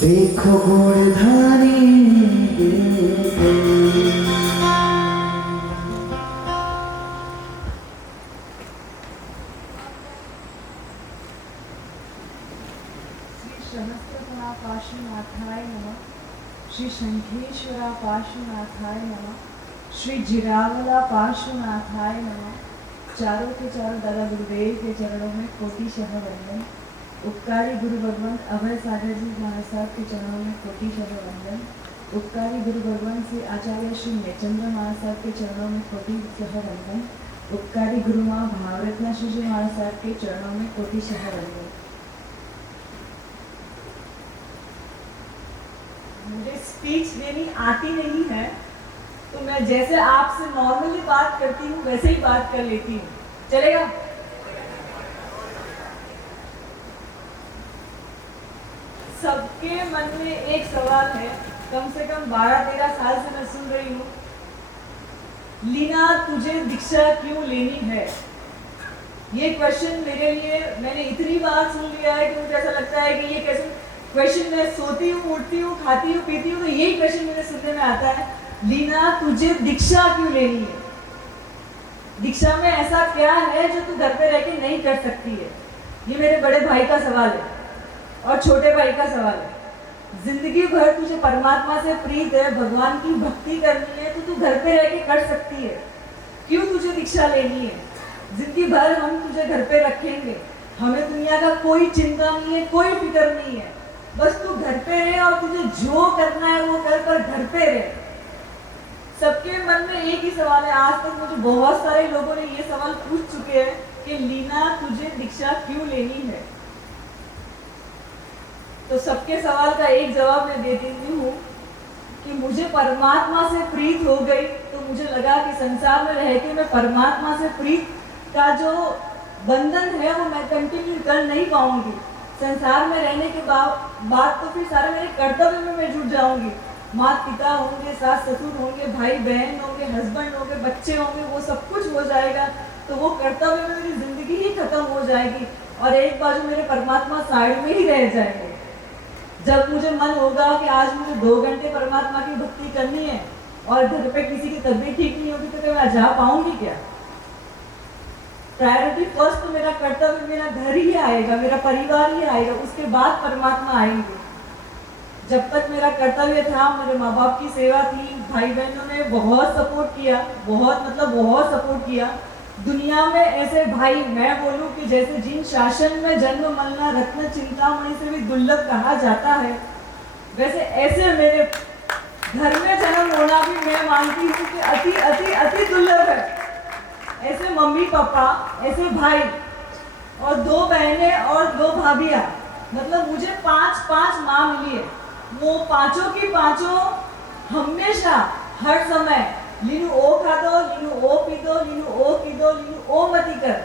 देखो गोरधारी सहस्रनाथाय नमः, श्री शंखेश्वरा पार्श्वनाथाय नमः, श्री जिरावला पार्श्वनाथाय नमः। चारों के चारों दादा गुरुदेव के चरणों में कोटिशः वंदन। उपकारी गुरु भगवान अभय सागर जी महाराज साहब के चरणों में कोटिशः वंदन। उपकारी गुरु भगवान श्री आचार्य श्री नेचंद्र महाराज साहब के चरणों में कोटिशः वंदन। उपकारी गुरु माँ भावरत्ना श्री जी महाराज साहब के चरणों में कोटिशः वंदन। मुझे स्पीच देनी आती नहीं है, तो मैं जैसे आपसे नॉर्मली बात करती हूँ वैसे ही बात कर लेती हूँ, चलेगा? सबके मन में एक सवाल है, कम से कम 12-13 साल से मैं सुन रही हूँ, लीना तुझे दीक्षा क्यों लेनी है? ये क्वेश्चन मेरे लिए मैंने इतनी बार सुन लिया है कि मुझे ऐसा लगता है कि ये कैसे क्वेश्चन मैं सोती हूँ, उठती हूँ, खाती हूँ, पीती हूँ, तो यही क्वेश्चन मेरे सुनने में आता है, लीना तुझे दीक्षा क्यों लेनी है? दीक्षा में ऐसा क्या है जो तू घर पे रह के नहीं कर सकती है? ये मेरे बड़े भाई का सवाल है और छोटे भाई का सवाल है। जिंदगी भर तुझे परमात्मा से प्रीत है, भगवान की भक्ति करनी है, तो तू घर पे रह के कर सकती है, क्यों तुझे दीक्षा लेनी है? जिंदगी भर हम तुझे घर पे रखेंगे, हमें दुनिया का कोई चिंता नहीं है, कोई फिक्र नहीं है, बस तू घर पे रहे और तुझे जो करना है वो कर, पर घर पे रहे। सबके मन में एक ही सवाल है। आज तक मुझे बहुत सारे लोगों ने ये सवाल पूछ चुके हैं कि लीना तुझे दीक्षा क्यों लेनी है? तो सबके सवाल का एक जवाब मैं दे देती हूँ कि मुझे परमात्मा से प्रीत हो गई, तो मुझे लगा कि संसार में रह के मैं परमात्मा से प्रीत का जो बंधन है वो मैं कंटिन्यू कर नहीं पाऊंगी। संसार में रहने के बाद तो फिर सारे मेरे कर्तव्य में मैं जुट जाऊंगी। माता पिता होंगे, सास ससुर होंगे, भाई बहन होंगे, हस्बैंड होंगे, बच्चे होंगे, वो सब कुछ हो जाएगा, तो वो कर्तव्य में मेरी जिंदगी ही खत्म हो जाएगी और एक बाजू मेरे परमात्मा साइड में ही रह जाएंगे। जब मुझे मन होगा कि आज मुझे 2 घंटे परमात्मा की भक्ति करनी है और घर पे किसी की तबीयत ठीक नहीं होगी, तो मैं जा पाऊंगी क्या? प्रायोरिटी फर्स्ट तो मेरा कर्तव्य, मेरा घर ही आएगा, मेरा परिवार ही आएगा, उसके बाद परमात्मा आएंगे। जब तक मेरा कर्तव्य था, मेरे माँ बाप की सेवा थी, भाई बहनों ने बहुत सपोर्ट किया, बहुत सपोर्ट किया। दुनिया में ऐसे भाई मैं बोलूं कि जैसे जिन शासन में जन्म मलना रत्न चिंतामणि से भी दुर्लभ कहा जाता है, वैसे ऐसे मेरे घर में जन्म होना भी मैं मानती हूँ कि अति अति अति दुर्लभ है। ऐसे मम्मी पापा, ऐसे भाई और 2 बहनें और 2 भाभियाँ, मतलब मुझे 5 माँ मिली है। वो पांचों की पांचों हमेशा हर समय लीनू ओ खा दो, लीनू ओ पी दो, लीनू ओ पी दो, लीनू ओ मती कर,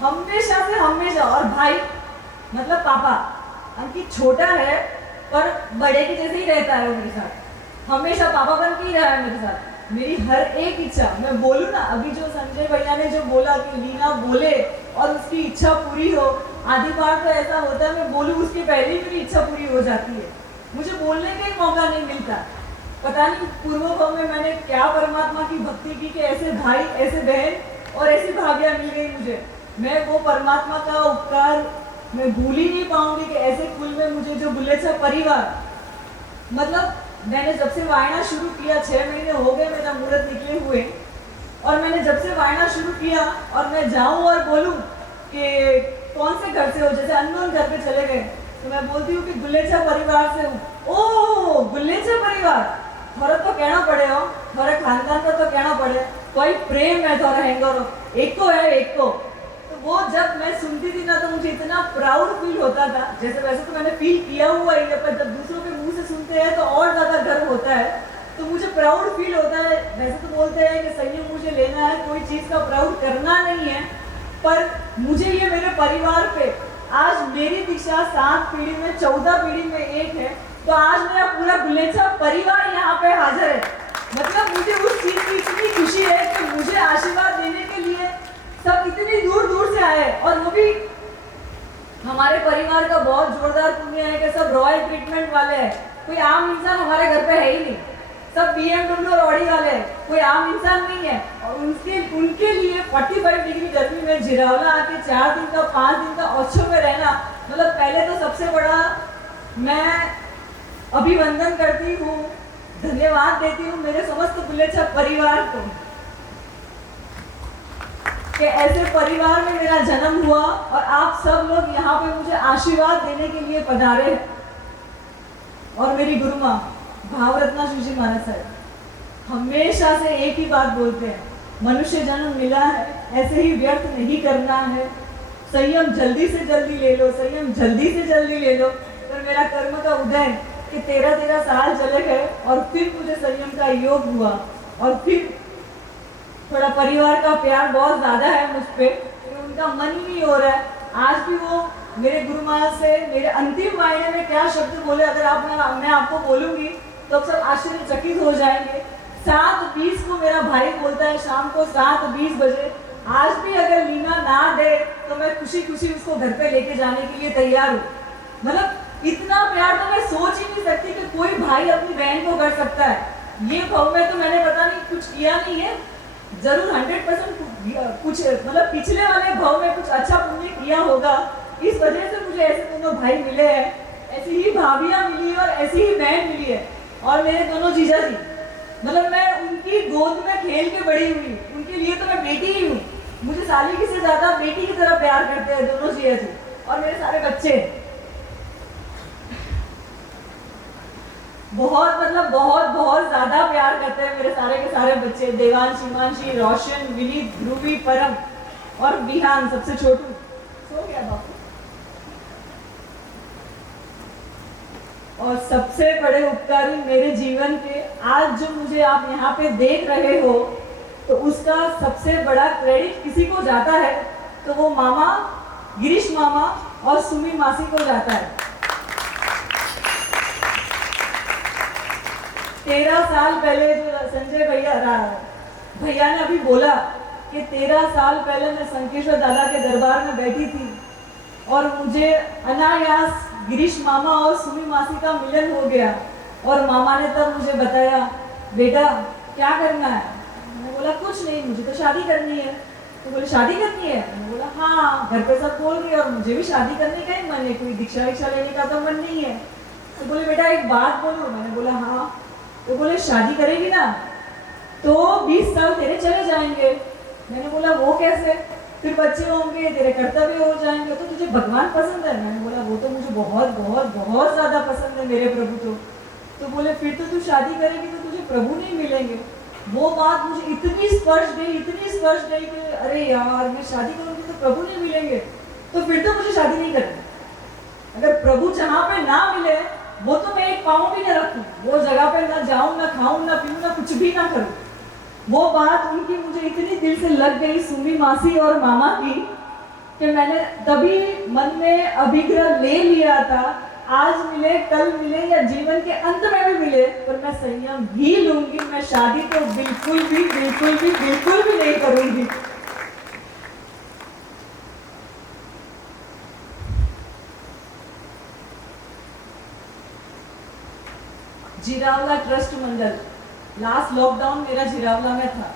हमेशा से हमेशा। और भाई मतलब पापा, अंकित छोटा है पर बड़े के जैसे ही रहता है वो मेरे साथ, हमेशा पापा बन के ही रहा है मेरे साथ। मेरी हर एक इच्छा, मैं बोलूँ ना, अभी जो संजय भैया ने जो बोला कि लीना बोले और उसकी इच्छा पूरी हो, आधी बार तो ऐसा होता है मैं बोलूँ उसके पहले ही मेरी इच्छा पूरी हो जाती है, मुझे बोलने का ही मौका नहीं मिलता। पता नहीं पूर्व भाव में मैंने क्या परमात्मा की भक्ति की कि ऐसे भाई, ऐसे बहन और ऐसी भाभियाँ मिल गई मुझे। मैं वो परमात्मा का उपकार मैं भूल ही नहीं पाऊंगी कि ऐसे कुल में मुझे जो बुलेचा परिवार, मतलब मैंने जब से वायना शुरू किया, 6 महीने हो गए मेरा मुहूर्त निकले हुए, और मैंने जब से वायना शुरू किया और मैं जाऊं और बोलूं कि कौन से घर से हो, जैसे अननोन घर पे चले गए, तो मैं बोलती हूँ कि गुल्लेचा परिवार से हूँ। ओ गुल्लेचा परिवार, थोड़ा तो कहना पड़े हो, थोड़ा खानदान का तो कहना पड़े, कोई प्रेम है थोड़ा हैंगर एक को है, एक को। तो वो जब मैं सुनती थी ना, तो मुझे इतना प्राउड फील होता था। जैसे वैसे तो मैंने फील किया हुआ ही है, पर जब दूसरों के मुंह से सुनते हैं तो और ज्यादा गर्व होता है, तो मुझे प्राउड फील होता है। वैसे तो बोलते हैं कि संयम मुझे लेना है, कोई चीज का प्राउड करना नहीं है, पर मुझे ये मेरे परिवार पे, आज मेरी दीक्षा 7 पीढ़ी में 14 पीढ़ी में एक है, तो आज मेरा पूरा गुलेचा परिवार यहाँ पे हाजिर है। मतलब मुझे उस चीज की इतनी खुशी है कि मुझे आशीर्वाद देने के लिए सब इतनी दूर दूर से आए, और वो भी हमारे परिवार का बहुत जोरदार पुण्य है कि सब रॉयल ट्रीटमेंट वाले हैं। कोई आम इंसान हमारे घर पे है ही नहीं, सब BMW और ऑडी वाले हैं, कोई आम इंसान नहीं है। और उनके लिए 45 डिग्री गर्मी में जिरावला आके 4 दिन का 5 दिन का औच्छो में रहना, मतलब पहले तो सबसे बड़ा मैं अभिवंदन करती हूँ, धन्यवाद देती हूँ मेरे समस्त बुलेट छाप परिवार को कि ऐसे परिवार में मेरा जन्म हुआ और आप सब लोग यहाँ पे मुझे आशीर्वाद देने के लिए पधारे। और मेरी गुरु माँ भावरत्ना शिवजी महाराज साहब हमेशा से एक ही बात बोलते हैं, मनुष्य जन्म मिला है ऐसे ही व्यर्थ नहीं करना है, संयम जल्दी से जल्दी ले लो, संयम जल्दी से जल्दी ले लो। पर मेरा कर्म का उदय कि 13 साल चले गए और फिर मुझे संयम का योग हुआ और फिर थोड़ा परिवार का प्यार बहुत ज़्यादा है मुझ पे, उनका मन ही नहीं हो रहा है। आज भी वो मेरे गुरु महाराज से मेरे अंतिम मायने में क्या शब्द बोले, अगर मैं आपको बोलूँगी तो आप सब आश्चर्यचकित हो जाएंगे। 7:20 को मेरा भाई बोलता है, शाम को 7:20 बजे, आज भी अगर लीना ना दे तो मैं खुशी खुशी उसको घर पे लेके जाने के लिए तैयार हूँ। मतलब इतना प्यार तो मैं सोच ही नहीं सकती कि कोई भाई अपनी बहन को कर सकता है। ये भाव में तो मैंने पता नहीं कुछ किया नहीं है, जरूर 100% कुछ मतलब पिछले वाले भाव में कुछ अच्छा पुण्य किया होगा, इस वजह से मुझे ऐसे दोनों भाई मिले हैं, ऐसी ही भाभियाँ मिली और ऐसी ही बहन मिली है। और मेरे दोनों जीजा जी, मतलब मैं उनकी गोद में खेल के बड़ी हुई, उनके लिए तो मैं बेटी ही हूँ। मुझे साली से ज्यादा बेटी की तरह प्यार करते हैं दोनों जीजा जी और मेरे सारे बच्चे बहुत मतलब बहुत बहुत ज्यादा प्यार करते हैं मेरे सारे के सारे बच्चे, देवांश, हिमांशी, रोशन, विनीत, ध्रुवी, परम और विहान सबसे छोटू सो गया बापू। और सबसे बड़े उपकारी मेरे जीवन के, आज जो मुझे आप यहाँ पे देख रहे हो तो उसका सबसे बड़ा क्रेडिट किसी को जाता है तो वो मामा, गिरीश मामा और सुमी मासी को जाता है। 13 साल पहले जो संजय भैया ने अभी बोला कि 13 साल पहले मैं संकेश्वर दादा के दरबार में बैठी थी और मुझे अनायास गिरीश मामा और सुमी मासी का मिलन हो गया और मामा ने तब मुझे बताया, बेटा क्या करना है? मैंने बोला कुछ नहीं, मुझे तो शादी करनी है। तो बोले शादी करनी है? मैंने बोला हाँ, घर पे सब बोल रही है और मुझे भी शादी करने का ही मन है, कोई दीक्षा वीक्षा लेने का तो मन नहीं है। तो बोले बेटा एक बात बोलो। मैंने बोला हाँ। तो बोले शादी करेगी ना तो 20 साल तेरे चले जाएंगे। मैंने बोला वो कैसे? फिर बच्चे होंगे, तेरे कर्तव्य हो जाएंगे, तो तुझे भगवान पसंद है? मैंने बोला वो तो मुझे बहुत बहुत बहुत ज्यादा पसंद है मेरे प्रभु। तो बोले फिर तो तू शादी करेगी तो तुझे प्रभु नहीं मिलेंगे। वो बात मुझे इतनी स्पर्श गई कि अरे यार मैं शादी करूंगी तो प्रभु नहीं मिलेंगे, तो फिर तो मुझे शादी नहीं करनी। अगर प्रभु जहाँ पे ना मिले वो तो मैं एक पाँव भी ना रखूं, वो जगह पे ना जाऊं, ना खाऊं, ना पीऊं, ना कुछ भी ना करूं। वो बात उनकी मुझे इतनी दिल से लग गई, सुमी मासी और मामा की, कि मैंने तभी मन में अभिग्रह ले लिया था, आज मिले कल मिले या जीवन के अंत में भी मिले पर मैं संयम ही लूंगी, मैं शादी तो बिल्कुल भी नहीं करूंगी। जिरावला ट्रस्ट मंडल, लास्ट लॉकडाउन मेरा जिरावला में था,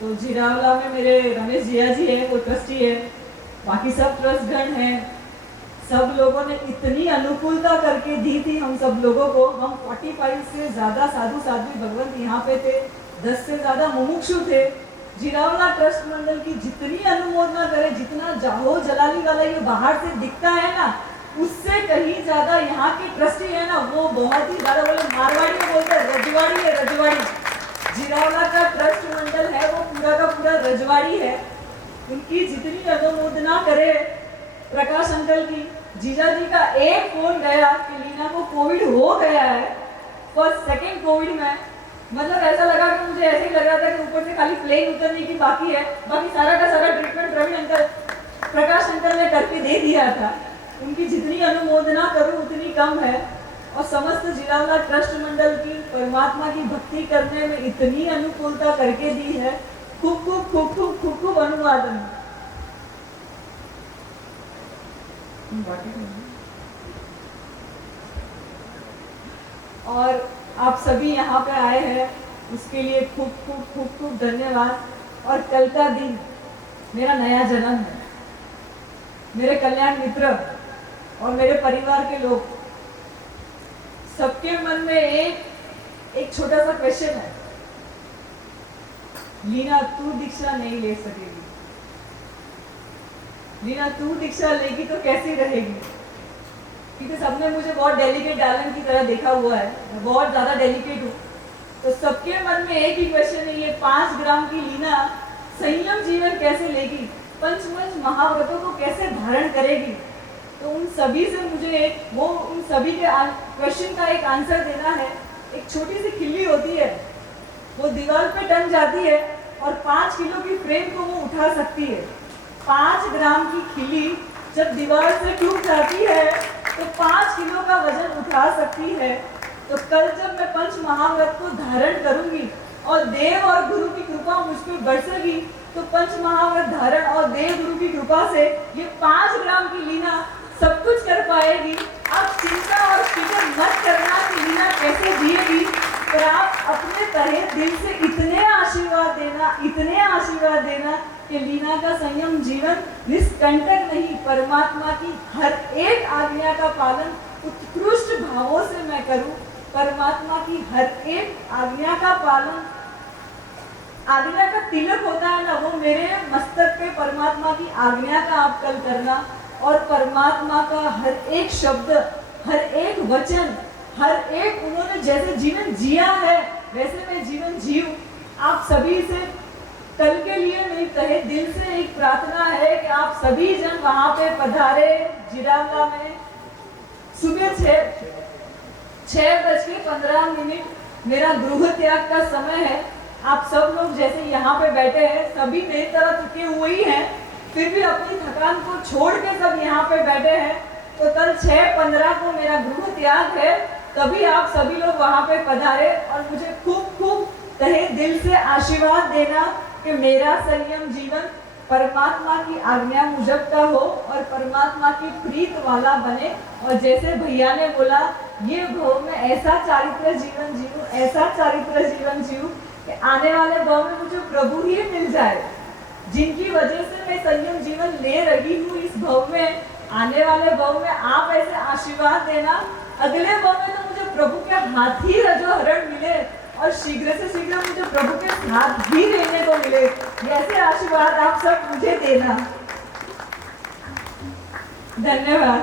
तो जिरावला में मेरे रमेश जिया जी है, वो ट्रस्टी है, बाकी सब ट्रस्टगण हैं। सब लोगों ने इतनी अनुकूलता करके दी थी हम सब लोगों को। हम 45 से ज़्यादा साधु साध्वी भगवंत यहाँ पे थे, 10 से ज़्यादा मुमुक्षु थे। जिरावला ट्रस्ट मंडल की जितनी अनुमोदना करे, जितना जाहो जलाली वाला ये बाहर से दिखता है ना, उससे कहीं ज्यादा यहाँ के ट्रस्टी है ना, वो बहुत ही ज्यादा, बोले मारवाड़ी में बोलते हैं रजवाड़ी है, रजवाड़ी। जिरावला का ट्रस्ट मंडल है वो पूरा का पूरा रजवाड़ी है। उनकी जितनी अनुमोदना करे प्रकाश अंकल की, जीजा जी का एक फोन गया कि लीना को कोविड हो गया है, फर्स्ट सेकेंड कोविड में, मतलब ऐसा लगा कि मुझे ऐसे ही लग रहा था कि ऊपर से खाली प्लेन उतरने की बाकी है, बाकी सारा का सारा ट्रीटमेंट रवि अंकल, प्रकाश अंकल ने करके दे दिया था। उनकी जितनी अनुमोदना करूं उतनी कम है। और समस्त जिरावला ट्रस्ट मंडल की परमात्मा की भक्ति करने में इतनी अनुकूलता करके दी है, खूब खूब खूब खूब खूब खूब अनुवादन। और आप सभी यहाँ पे आए हैं उसके लिए खूब खूब खूब खूब धन्यवाद। और कल का दिन मेरा नया जन्म है। मेरे कल्याण मित्र और मेरे परिवार के लोग सबके मन में एक छोटा सा क्वेश्चन है, लीना तू दीक्षा नहीं ले सकेगी, लीना तू दीक्षा लेगी तो कैसी रहेगी? क्योंकि सबने मुझे बहुत डेलिकेट डायमंड की तरह देखा हुआ है, मैं बहुत ज्यादा डेलिकेट हूँ। तो सबके मन में एक ही क्वेश्चन है, ये 5 ग्राम की लीना संयम जीवन कैसे लेगी, पंचमंच महाव्रतों को कैसे धारण करेगी? तो उन सभी से मुझे उन सभी के क्वेश्चन का एक आंसर देना है। एक छोटी सी खिल्ली होती है, वो दीवार पे टंग जाती है और 5 किलो की फ्रेम को वो उठा सकती है। 5 ग्राम की खिल्ली जब दीवार से टूट जाती है तो 5 किलो का वजन उठा सकती है। तो कल जब मैं पंच महाव्रत को धारण करूंगी और देव और गुरु की कृपा मुझ पर बरसेगी, तो पंच महाव्रत धारण और देव गुरु की कृपा से ये 5 ग्राम की लीना सब कुछ कर पाएगी। आप चिंता और फिक्र मत करना कि लीना कैसे जिएगी, पर आप अपने तहे दिल से इतने आशीर्वाद देना कि लीना का संयम जीवन निष्कंटक नहीं, परमात्मा की हर एक आज्ञा का पालन उत्कृष्ट भावों से मैं करूं। परमात्मा की हर एक आज्ञा का पालन, आज्ञा का तिलक होता है ना, वो मेरे मस्तक पे परमात्मा की आज्ञा का आप कल करना। और परमात्मा का हर एक शब्द, हर एक वचन, हर एक उन्होंने जैसे जीवन जिया है वैसे मैं जीवन जीऊं। आप सभी से कल के लिए मेरी तहे दिल से एक प्रार्थना है कि आप सभी जन वहां पे पधारे। जिरावला में सुबह 6:15 मेरा गृह त्याग का समय है। आप सब लोग जैसे यहाँ पे बैठे हैं, सभी मेरी तरह थके हुए ही हैं, फिर भी अपनी थकान को छोड़ के सब यहाँ पे बैठे हैं। तो कल 6:15 को मेरा गृह त्याग है, तभी आप सभी लोग वहाँ पे पधारे और मुझे खूब खूब तहे दिल से आशीर्वाद देना कि मेरा संयम जीवन परमात्मा की आज्ञा मुजब का हो और परमात्मा की प्रीत वाला बने। और जैसे भैया ने बोला, ये भव में ऐसा चारित्र जीवन जीऊं कि आने वाले भव में मुझे प्रभु ही मिल जाए, जिनकी वजह से मैं संयम जीवन ले रही हूँ। इस भव में, आने वाले भव में आप ऐसे आशीर्वाद देना, अगले भव में तो मुझे प्रभु के हाथ ही रजोहरण मिले और शीघ्र से शीघ्र मुझे प्रभु के साथ भी रहने को मिले। ऐसे आशीर्वाद आप सब मुझे देना। धन्यवाद।